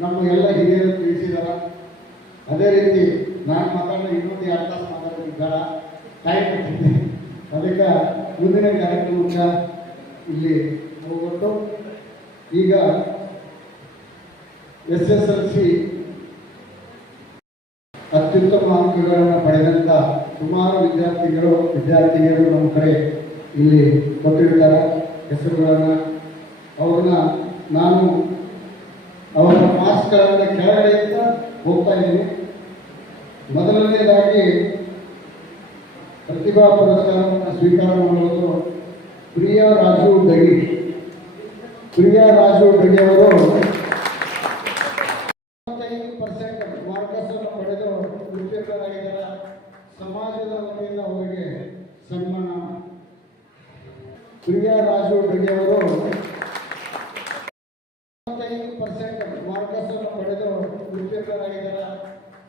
ನಮ್ಮ ಎಲ್ಲ ಹಿರಿಯರು ತಿಳಿಸಿದಾರ. ಅದೇ ರೀತಿ ನಾನು ಮಾತಾಡೋ ಇನ್ನೊಂದು ಎರಡು ತಾಸು ಮಾತಾಡಿದ್ದಾರ ಟೈಮ್ ಕೊಟ್ಟಿದ್ದೆ. ಅದಕ್ಕೆ ಮುಂದಿನ ಕಾರ್ಯಕ್ರಮಕ್ಕ ಇಲ್ಲಿ ಹೋಗ್ಬಿಟ್ಟು ಈಗ ಎಸ್ ಎಸ್ ಎಲ್ ಸಿ ಅತ್ಯುತ್ತಮ ಅಂಕಗಳನ್ನು ಪಡೆದಂತ ಸುಮಾರು ವಿದ್ಯಾರ್ಥಿಗಳು, ವಿದ್ಯಾರ್ಥಿನಿಯರು ನಮ್ಮ ಕಡೆ ಇಲ್ಲಿ ಕೊಟ್ಟಿರ್ತಾರೆ ಹೆಸರುಗಳನ್ನು. ಅವ್ರನ್ನ ನಾನು ಅವರ ಮಾಸ್ಕ್ಗಳನ್ನು ಕೆಳಗಡೆಯಿಂದ ಹೋಗ್ತಾ ಇದ್ದೀನಿ ಮೊದಲನೇದಾಗಿ ಪ್ರತಿಭಾ ಪುರಸ್ಕಾರವನ್ನು ಸ್ವೀಕಾರ ಮಾಡೋದು ಪ್ರಿಯಾ ರಾಜು ಡಗಿ. ಪ್ರಿಯ ರಾಜು ಡಗಿ ಅವರು ಪರ್ಸೆಂಟ್ ಪಡೆದು ಸಮಾಜದ ಅವರಿಗೆ ಸನ್ಮಾನ. ಪ್ರಿಯ ರಾಜು ಡಗಿ ಅವರು ಮೂವತ್ತೈದು ಪರ್ಸೆಂಟ್ ಮಾರ್ಕಸ್ ಅನ್ನು ಪಡೆದು ಉತ್ತೀರ್ಣರಾಗಿದ್ದಾರೆ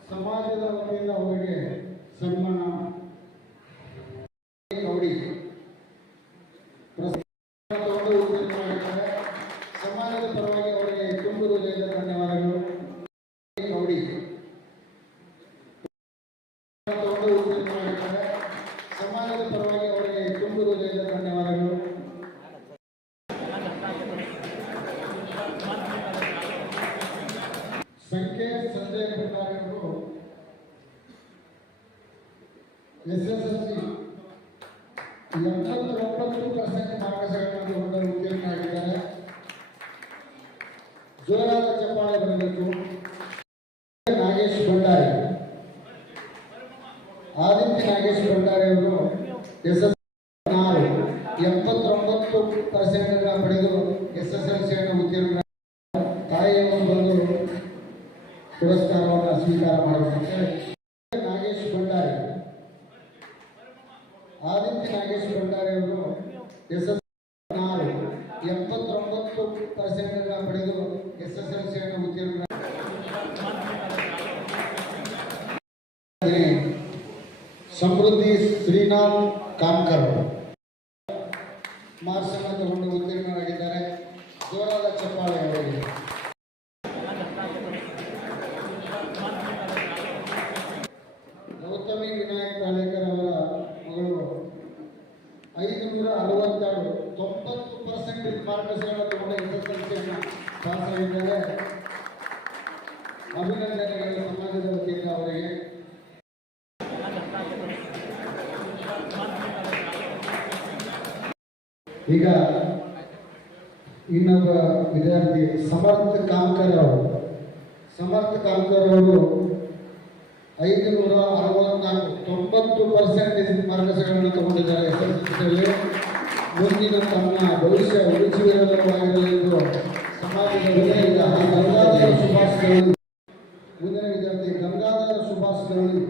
ಸಮಾಜದ ವತಿಯಿಂದ ಅವರಿಗೆ ಸನ್ಮಾನ ಗೌಡಿ ಪ್ರಸ್ತಾವ ತಗೊಂಡು ಉತ್ತೀರ್ಣರಾಗಿದ್ದಾರೆ ಸಮಾಜದ ಪರವಾಗಿ ಅವರಿಗೆ ತುಂಬು ಹೃದಯದ ಧನ್ಯವಾದಗಳು ಗೌಡಿ ತಗೊಂಡು ಉತ್ತೀರ್ಣರಾಗಿದ್ದಾರೆ ಸಮಾಜದ ಪರವಾಗಿ ಅವರಿಗೆ ತುಂಬು ಹೃದಯದ ಧನ್ಯವಾದಗಳು ಸಂಕೇತ್ ಸಂಜಯ್ ಭಂಡಾರಿ ಅವರು ಸಿ ಎಂಬತ್ತೊಂಬತ್ತು ಪರ್ಸೆಂಟ್ ಮಾರ್ಕಸ್ಗಳನ್ನು ಹೊಂದಲು ಉತ್ತೀರ್ಣರಾಗಿದ್ದಾರೆ ಜೋರಾದ ಚಪ್ಪಾಳೆ ಬರಬೇಕು ನಾಗೇಶ್ ಭಂಡಾರಿ. ಆದಿತ್ಯ ನಾಗೇಶ್ ಭಂಡಾರಿ ಅವರು ಎಸ್ ನಾಳೆ ಎಂಬತ್ತೊಂಬತ್ತು ಎಪ್ಪತ್ತೊಂಬತ್ತು ಪರ್ಸೆಂಟ್ ಪಡೆದು ಎಸ್ ಎಸ್ ಎಲ್ ಸಿಯನ್ನು ಉತ್ತೀರ್ಣ ತಾಯಿಯನ್ನು ಬಂದು ಪುರಸ್ಕಾರವನ್ನು ಸ್ವೀಕಾರ ಮಾಡಬೇಕಂತೆ ನಾಗೇಶ್ ಭಂಡಾರಿ ಆದಿತ್ಯ ನಾಗೇಶ್ ಭಂಡಾರಿ ಅವರು ಆರು ಎಪ್ಪತ್ತೊಂಬತ್ತು ಪರ್ಸೆಂಟ್ ಪಡೆದು ಎಸ್ ಎಸ್ ಎಲ್ ಸಿಯನ್ನು ಉತ್ತೀರ್ಣ ಸಮೃದ್ಧಿ ಶ್ರೀನಾಥ್ ಕಾಮ್ಕರ್. ಮಾರ್ಕ್ಸ್ ತಗೊಂಡು ಉತ್ತೀರ್ಣರಾಗಿದ್ದಾರೆ ಜೋರಾದ ಚಪ್ಪಾಳೆ ಅವರಿಗೆ ಗೌತಮಿ ವಿನಾಯಕ್ ತಾಳೇಕರ್ ಅವರ ಮಗಳು ಐದು ನೂರ ಅರವತ್ತೆರಡು ತೊಂಬತ್ತು ಪರ್ಸೆಂಟ್ ಮಾರ್ಕ್ಸ್ಗಳನ್ನು ತಗೊಂಡು ಎಸ್ ಎಸ್ ಎಲ್ ಸಿಯನ್ನು ಆಗಿದ್ದಾರೆ ಅಭಿನಂದನೆಗಳು ಸಮಾಜದ ವತಿಯಿಂದ ಅವರಿಗೆ. ಈಗ ಇನ್ನೊಬ್ಬ ವಿದ್ಯಾರ್ಥಿ ಸಮರ್ಥ ಕಾಮ್ಕರ್ ಅವರು. ಸಮರ್ಥ ಕಾಮ್ಕರ್ ಅವರು ಐದು ನೂರ ಅರವತ್ನಾಲ್ಕು, ತೊಂಬತ್ತು ಪರ್ಸೆಂಟ್ ಮಾರ್ಗಸಗಳನ್ನು ತಗೊಂಡಿದ್ದಾರೆ. ಮುಂದಿನ ತಮ್ಮ ಭವಿಷ್ಯ ಎಂದು ಸಮಾಜದ ಗಂಗಾಧರ ಸುಭಾಷ್ ಗೌಳಿ ಮುಂದಿನ ವಿದ್ಯಾರ್ಥಿ ಗಂಗಾಧರ ಸುಭಾಷ್ ಗೌಳಿ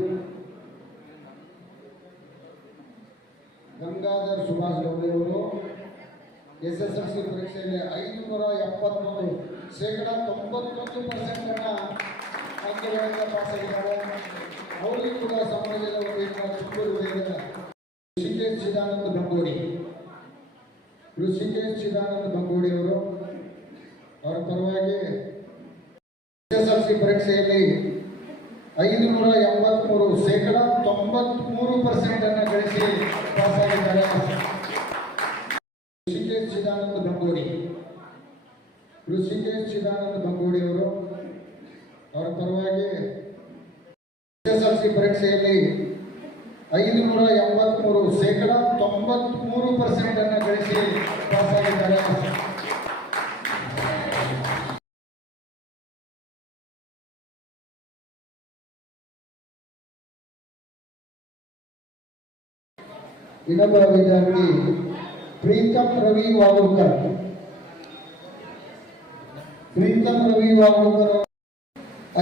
ಗಂಗಾಧರ್ ಸುಭಾಷ್ ಗೌಳಿ ಅವರು ಎಸ್ ಎಸ್ ಎಲ್ ಸಿ ಪರೀಕ್ಷೆಯಲ್ಲಿ ಐದುನೂರ ಎಪ್ಪತ್ಮೂರು ಶೇಕಡ ತೊಂಬತ್ತೊಂದು ಪರ್ಸೆಂಟ್ ಅಂಕಗಳಿಂದ ಪಾಸ್ ಆಗಿದ್ದಾರೆ. ಅವರಿಗೂ ಕೂಡ ಸಮಾಜದ ವತಿಯಿಂದ ಹೃದಯದ ಋಷಿಕೇಶ್ ಚಿದಾನಂದ ಬಂಗೋಡಿ ಋಷಿಕೇಶ್ ಚಿದಾನಂದ ಬಂಗೋಡಿ ಅವರು ಅವರ ಪರವಾಗಿ ಎಸ್ ಎಲ್ ಸಿ ಪರೀಕ್ಷೆಯಲ್ಲಿ ಐದು ನೂರ ಎಂಬತ್ಮೂರು ಶೇಕಡ ತೊಂಬತ್ಮೂರು ಪರ್ಸೆಂಟ್ ಅನ್ನು ಗಳಿಸಿ ಪಾಸ್ ಆಗಿದ್ದಾರೆ. ಋಷಿಕೇಶ್ ಚಿದಾನಂದ ಬಂಗೋಡಿ. ಋಷಿಕೇಶ್ ಚಿದಾನಂದ ಬಂಗೋಡಿ ಅವರು ಅವರ ಪರವಾಗಿ ಎಸ್ ಎಲ್ ಸಿ ಪರೀಕ್ಷೆಯಲ್ಲಿ ಐದು ನೂರ ಎಂಬತ್ಮೂರು ಶೇಕಡ ತೊಂಬತ್ಮೂರು ಪರ್ಸೆಂಟ್ ಅನ್ನು ಗಳಿಸಿ ಪಾಸ್ ಇನ್ನೊಬ್ಬ ವಿದ್ಯಾರ್ಥಿ ಪ್ರೀತಮ್ ರವಿ ವಾಗುಕರ್. ಪ್ರೀತಮ್ ರವಿ ವಾಗುಕರ್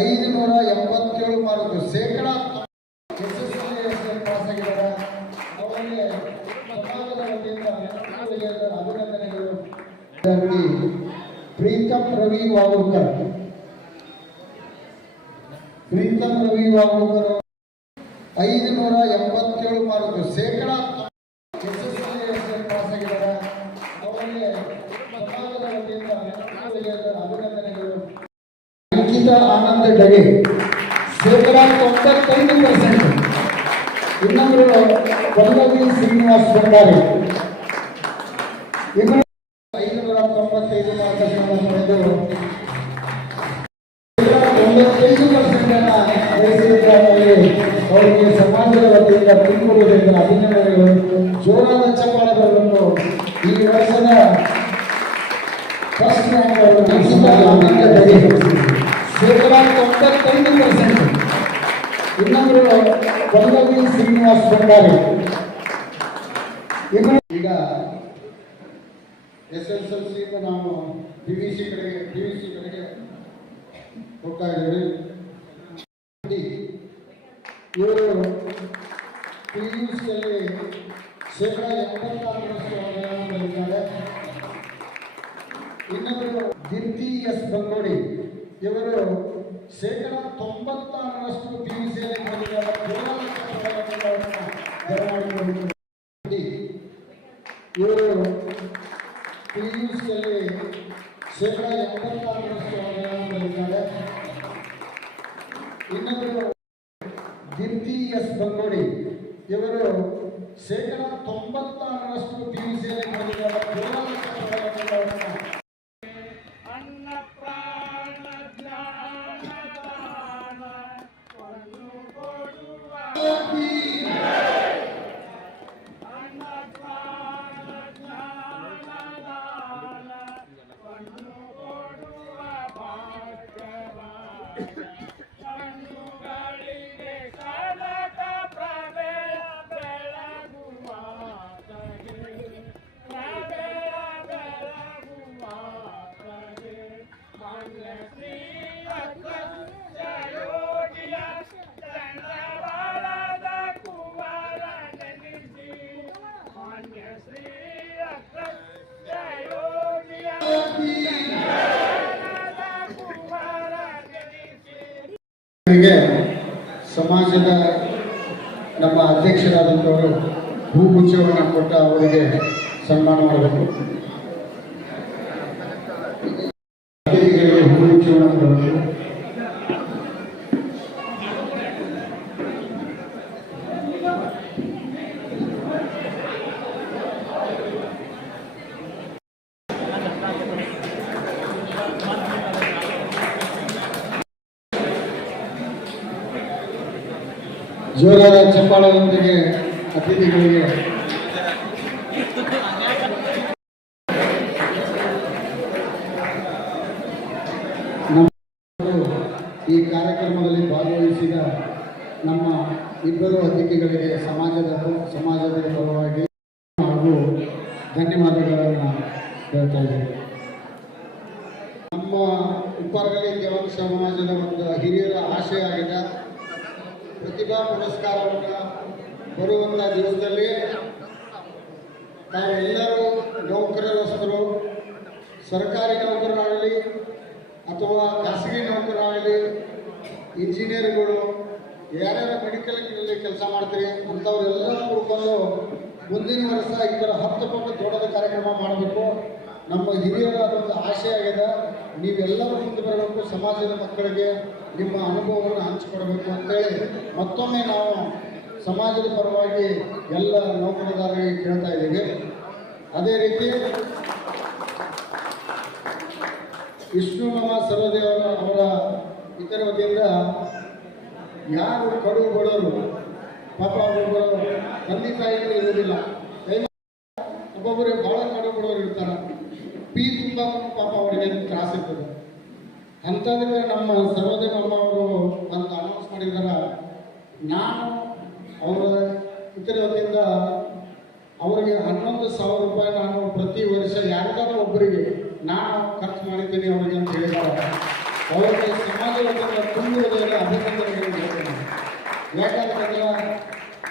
ಐದು ನೂರ ಎಂಬತ್ತೇಳು ಮಾರ್ಕ್. ಶೇಕಡ ಅವರಿಗೆ ಅಭಿನಂದನೆಗಳು. ವಿದ್ಯಾರ್ಥಿ ರವಿ ವಾಗುಕರ್. ಪ್ರೀತಮ್ ರವಿ ವಾಗುಕರ್ ಐದು ನೂರ ಎಂಬತ್ತೇಳು ಮಾರ್ಕ್. ಶೇಕಡ ಯಶಸ್ವಿ ಪಾಸ್ ಆಗಿದ್ದಾರೆ ಅವರಿಗೆ ಸಮಾಜದ ವತಿಯಿಂದ ಅವರಿಗೆ ಅಭಿನಂದನೆಗಳು ಹರ್ಷಿತಾ ಡಗೆ ಶೇಕಡ ತೊಂಬತ್ತೈದು ಪರ್ಸೆಂಟ್ ಇನ್ನೊಬ್ಬರು ಪಲ್ಲವಿ ಶ್ರೀನಿವಾಸ್ ಭಂಡಾರಿ ತೊಂಬತ್ತೈದು ಪಡೆದು ತೊಂಬತ್ತೈದು ಪರ್ಸೆಂಟ್ ಅನ್ನು ಅವರಿಗೆ ಸಮಾಜದ ವತಿಯಿಂದ ತುಂಬಿರುವುದರಿಂದ ಅಭಿನಂದನೆಗಳು. ಜೋರಾದ ಈ ವರ್ಷದ ಫಸ್ಟ್ ರ್ಯಾಂಕ್ ಅವರು ಶೇಕಡ ತೊಂಬತ್ತೈದು ಪರ್ಸೆಂಟ್ ಇನ್ನೊಬ್ಬರು ಪಲ್ಲವಿ ಶ್ರೀನಿವಾಸ್ ಬಂಡಾರಿ ಈಗ ಎಸ್ ಎಸ್ ಎಲ್ ಸಿ ನಾವು ಪಿ ವಿ ಸಿ ಕಡೆಗೆ ಪಿ ವಿ ಸಿ ಕಡೆಗೆ ಹೋಗ್ತಾ ಇದ್ದೀವಿ. ಇವರು ಪಿ ಯು ಸಿಯಲ್ಲಿ ಶೇಕಡ ಎಂಬತ್ತಾರರಷ್ಟು ಅಂಕಗಳನ್ನು ಪಡೆದಿದ್ದಾರೆ ಇನ್ನೊಬ್ಬರು ಇವರು ಶೇಕಡ ತೊಂಬತ್ತಾರರಷ್ಟು ಪಿ ಯು ಸಿಯಲ್ಲಿ. ಇವರು ಪಿ ಯು ಸಿಯಲ್ಲಿ ಶೇಕಡ ಎಂಬತ್ತಾರರಷ್ಟು ಇನ್ನೊಂದು ಪಡೆದಿದ್ದಾರೆ ಇನ್ನೊಬ್ಬರು ದೀಪ್ತಿ ಎಸ್ ಬಂಗೋಡಿ ಇವರು ಶೇಕಡ ತೊಂಬತ್ತಾರರಷ್ಟು ಪಿ ಯು ಸಿಯಲ್ಲಿ ಸಮಾಜದ ನಮ್ಮ ಅಧ್ಯಕ್ಷರಾದಂಥವರು ಹೂಗುಚ್ಛವನ್ನು ಕೊಟ್ಟ ಅವರಿಗೆ ಸನ್ಮಾನ ಮಾಡಬೇಕು. ಜೋರಾದ ಚಪ್ಪಾಳದೊಂದಿಗೆ ಅತಿಥಿಗಳಿಗೆ ಈ ಕಾರ್ಯಕ್ರಮದಲ್ಲಿ ಭಾಗವಹಿಸಿದ ನಮ್ಮ ಇಬ್ಬರು ಅತಿಥಿಗಳಿಗೆ ಸಮಾಜದ ಸಮಾಜದ ಪರವಾಗಿ ಹಾಗೂ ಧನ್ಯವಾದಗಳನ್ನು ಹೇಳ್ತಾ ಇದ್ದೇವೆ ನಮ್ಮ ಉಪ್ಪರಗಲಿ ದೇವಾಂಶ ಸಮಾಜದ ಒಂದು ಹಿರಿಯರ ಆಶಯ ಆಗಿದೆ. ಪ್ರತಿಭಾ ಪುರಸ್ಕಾರವನ್ನು ಬರುವಂಥ ದಿವಸದಲ್ಲಿ ತಾವೆಲ್ಲರೂ ನೌಕರರಸ್ಥರು ಸರ್ಕಾರಿ ನೌಕರರಾಗಲಿ ಅಥವಾ ಖಾಸಗಿ ನೌಕರರಾಗಲಿ, ಇಂಜಿನಿಯರ್ಗಳು, ಯಾರ್ಯಾರು ಮೆಡಿಕಲ್ನಲ್ಲಿ ಕೆಲಸ ಮಾಡ್ತೀರಿ ಅಂಥವರೆಲ್ಲ ಕೂಡ್ಕೊಂಡು ಮುಂದಿನ ವರ್ಷ ಈ ಥರ ಹತ್ತು ಪಟ್ಟು ದೊಡ್ಡದ ಕಾರ್ಯಕ್ರಮ ಮಾಡಬೇಕು. ನಮ್ಮ ಹಿರಿಯರ ಒಂದು ಆಶೆ ಆಗಿದೆ ನೀವೆಲ್ಲರೂ ಮುಂದೆ ಬರಬೇಕು ಸಮಾಜದ ಮಕ್ಕಳಿಗೆ ನಿಮ್ಮ ಅನುಭವವನ್ನು ಹಂಚಿಕೊಡಬೇಕು ಅಂತೇಳಿ ಮತ್ತೊಮ್ಮೆ ನಾವು ಸಮಾಜದ ಪರವಾಗಿ ಎಲ್ಲ ನೌಕರದಾರರಿಗೆ ಕೇಳ್ತಾ ಇದ್ದೀವಿ. ಅದೇ ರೀತಿ ವಿಷ್ಣು ನಮ ಸರ್ವದೇವರ ಅವರ ಇತರ ವತಿಯಿಂದ ಯಾರು ಕಡು ಬಡವರು ಪಾಪ ಒಬ್ಬೊಬ್ಬರು ತಂದೆ ತಾಯಿಗಳು ಇರುವುದಿಲ್ಲ. ಒಬ್ಬೊಬ್ಬರಿಗೆ ಒಬ್ಬೊಬ್ಬರು ಬಹಳ ಕಡು ಬಡವರು ಇರ್ತಾರೆ. ಪಿ ತುಂಬ ಪಾಪ ಅವರಿಗೆ ತ್ರಾಸ ಇರ್ತದೆ. ಅಂಥದಕ್ಕೆ ನಮ್ಮ ಸರ್ವದೇವ ಅಮ್ಮ ಅವರು ಅಂತ ಅನೌನ್ಸ್ ಮಾಡಿದಾರ ನಾನು ಅವರ ಇತರ ವತಿಯಿಂದ ಅವರಿಗೆ ಹನ್ನೊಂದು ಸಾವಿರ ರೂಪಾಯಿ ನಾನು ಪ್ರತಿ ವರ್ಷ ಯಾರಿಗಾದ್ರೂ ಒಬ್ಬರಿಗೆ ನಾನು ಖರ್ಚು ಮಾಡಿದ್ದೀನಿ ಅವರಿಗೆ ಅಂತ ಹೇಳಿದಾಗ ಅವರಿಗೆ ಸಮಾಜ ವತಿಯಿಂದ ತುಂಬುವುದನ್ನು ಅಭಿನಂದನೆಗಳು ಹೇಳ್ತೀನಿ. ಯಾಕಂತಂದ್ರೆ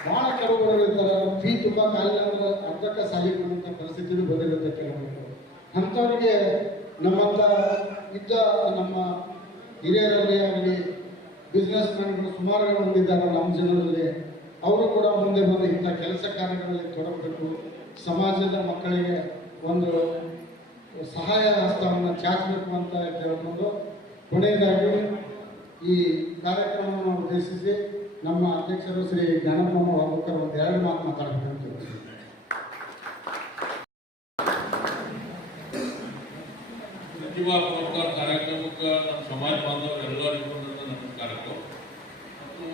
ಭಾಳ ಕೆಲವರು ಇರ್ತಾರೆ, ಫೀ ತುಂಬ ಕಾಲಿನ ಅರ್ಧಕ್ಕೆ ಸಾಗಿ ಪರಿಸ್ಥಿತಿನೂ ಬಂದಿರುತ್ತೆ ಕೆಲವರು. ಅಂಥವ್ರಿಗೆ ನಮ್ಮಂಥ ಇದ್ದ ನಮ್ಮ ಹಿರಿಯರಲ್ಲಿ ಆಗಲಿ ಬಿಸ್ನೆಸ್ ಮ್ಯಾನ್ಗಳು ಸುಮಾರು ಹೊಂದಿದ್ದಾರೆ ನಮ್ಮ ಜನರಲ್ಲಿ. ಅವರು ಕೂಡ ಮುಂದೆ ಬಂದು ಇಂಥ ಕೆಲಸ ಕಾರ್ಯಗಳಲ್ಲಿ ತೊಡಗಬೇಕು. ಸಮಾಜದ ಮಕ್ಕಳಿಗೆ ಒಂದು ಸಹಾಯ ಹಸ್ತವನ್ನು ಚಾಚಬೇಕು ಅಂತ ಕೇಳ್ಕೊಂಡು ಕೊನೆಯದಾಗಿ ಈ ಕಾರ್ಯಕ್ರಮವನ್ನು ಉದ್ದೇಶಿಸಿ ನಮ್ಮ ಅಧ್ಯಕ್ಷರು ಶ್ರೀ ಜ್ಞಾನಪ್ಪ ಅವರು ಒಂದು ಎರಡು ಮಾತು ಮಾತಾಡಬೇಕಂತ ಪ್ರತಿಭಾ ಪುರಸ್ಕಾರ ಕಾರ್ಯಕ್ರಮಕ್ಕೆ ನಮ್ಮ ಸಮಾಜ ಬಾಂಧವರು ಎಲ್ಲರಿಗೂ ನನ್ನ ನಮಸ್ಕಾರಗಳು ಮತ್ತು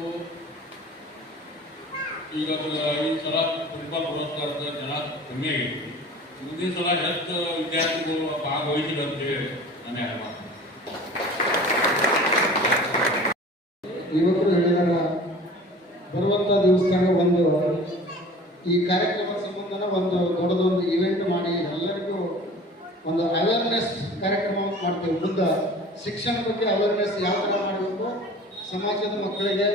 ಈಗ ಈ ಸಲ ತುಂಬ ಪುರಸ್ಕಾರದ ಜನ ಕಮ್ಮಿ ಆಗಿತ್ತು ಮುಂದಿನ ಸಲ ಹೆಚ್ಚು ವಿದ್ಯಾರ್ಥಿಗಳು ಭಾಗವಹಿಸಿಲ್ಲ ಅಂತೇಳಿ ನನ್ನ ಮಾತು ಇವತ್ತು ಹೇಳಿದಾಗ ಬರುವಂಥ ದಿವಸದಾಗ ಒಂದು, ಈ ಕಾರ್ಯಕ್ರಮ ಸಂಬಂಧನ ಒಂದು ದೊಡ್ಡದೊಂದು ಇವೆಂಟ್ ಮಾಡಿ ಎಲ್ಲರಿಗೂ ಒಂದು ಅವೇರ್ನೆಸ್ ಕಾರ್ಯಕ್ರಮ ಮಾಡ್ತೀವಿ. ಮುಂದೆ ಶಿಕ್ಷಣ ಬಗ್ಗೆ ಅವೇರ್ನೆಸ್ ಯಾವ ಥರ ಮಾಡಬೇಕು, ಸಮಾಜದ ಮಕ್ಕಳಿಗೆ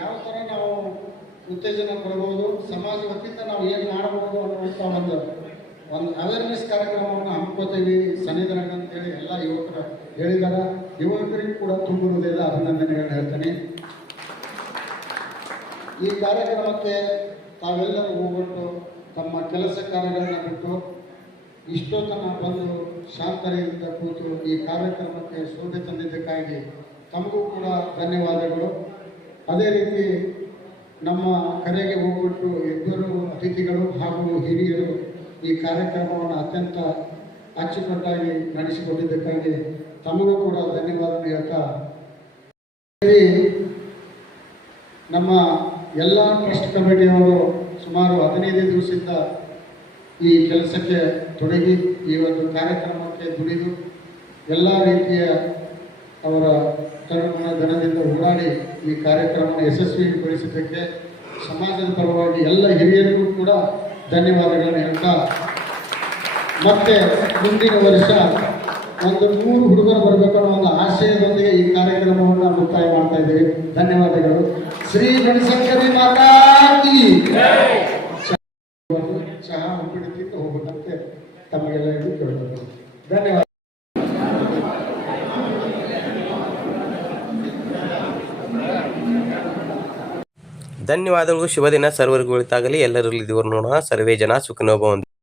ಯಾವ ಥರ ನಾವು ಉತ್ತೇಜನ ಕೊಡಬಹುದು. ಸಮಾಜ ವತಿಯಿಂದ ನಾವು ಏನು ಮಾಡಬಹುದು ಅನ್ನುವಂಥ ಒಂದು ಒಂದು ಅವೇರ್ನೆಸ್ ಕಾರ್ಯಕ್ರಮವನ್ನು ಹಮ್ಮಿಕೋತೀವಿ ಸನ್ನಿಧಾನ ಅಂತೇಳಿ ಎಲ್ಲ ಯುವಕರ ಹೇಳಿದ್ದಾರೆ ಯುವಕರಿಗೂ ಕೂಡ ತುಂಬ ಹೃದಯದ ಅಭಿನಂದನೆಗಳನ್ನ ಹೇಳ್ತೇನೆ. ಈ ಕಾರ್ಯಕ್ರಮಕ್ಕೆ ತಾವೆಲ್ಲರೂ ಹೋಗ್ಬಿಟ್ಟು ತಮ್ಮ ಕೆಲಸ ಕಾರ್ಯಗಳನ್ನ ಬಿಟ್ಟು ಇಷ್ಟೊತ್ತನ ಬಂದು ಶಾಂತರೆಯಿಂದ ಕೂತು ಈ ಕಾರ್ಯಕ್ರಮಕ್ಕೆ ಶೋಭೆ ತಂದಿದ್ದಕ್ಕಾಗಿ ತಮಗೂ ಕೂಡ ಧನ್ಯವಾದಗಳು. ಅದೇ ರೀತಿ ನಮ್ಮ ಕರೆಗೆ ಹೋಗ್ಬಿಟ್ಟು ಇಬ್ಬರು ಅತಿಥಿಗಳು ಹಾಗೂ ಹಿರಿಯರು ಈ ಕಾರ್ಯಕ್ರಮವನ್ನು ಅತ್ಯಂತ ಅಚ್ಚುಕಟ್ಟಾಗಿ ನಡೆಸಿಕೊಟ್ಟಿದ್ದಕ್ಕಾಗಿ ತಮಗೂ ಕೂಡ ಧನ್ಯವಾದ ಹೇಳ್ತಾ ನಮ್ಮ ಎಲ್ಲ ಟ್ರಸ್ಟ್ ಕಮಿಟಿಯವರು ಸುಮಾರು ಹದಿನೈದು ದಿವಸದಿಂದ ಈ ಕೆಲಸಕ್ಕೆ ತೊಡಗಿ ಈ ಒಂದು ಕಾರ್ಯಕ್ರಮಕ್ಕೆ ದುಡಿದು ಎಲ್ಲ ರೀತಿಯ ಅವರ ಧನದಿಂದ ಹೋರಾಡಿ ಈ ಕಾರ್ಯಕ್ರಮವನ್ನು ಯಶಸ್ವಿಗೊಳಿಸಿದ್ದಕ್ಕೆ ಸಮಾಜದ ಪರವಾಗಿ ಎಲ್ಲ ಹಿರಿಯರಿಗೂ ಕೂಡ ಧನ್ಯವಾದಗಳನ್ನು ಹೇಳ್ತಾ ಮತ್ತೆ ಮುಂದಿನ ವರ್ಷ ಒಂದು ನೂರು ಹುಡುಗರು ಬರಬೇಕನ್ನೋ ಒಂದು ಆಶಯದೊಂದಿಗೆ ಈ ಕಾರ್ಯಕ್ರಮವನ್ನು ಮುಕ್ತಾಯ ಮಾಡ್ತಾ ಇದ್ದೀವಿ. ಧನ್ಯವಾದಗಳು. ಶ್ರೀ ಗಣಸಂಕರಿ ಮಾತಾಡಿ ಚಹಾ ಉಪ್ಪಿಟ್ಟು ತಮಗೆಲ್ಲ ತಮಗೆಲ್ಲರಿಗೂ ಕೇಳಬೇಕು ಧನ್ಯವಾದ. ಧನ್ಯವಾದಗಳು. ಶುಭ ದಿನ ಸರ್ವರ್ಗಳಿತಾಗಲಿ ಎಲ್ಲರಲ್ಲಿ ದೇವರು ನೋಡೋಣ. ಸರ್ವೇ ಜನ ಸುಖನೋಭವಂತು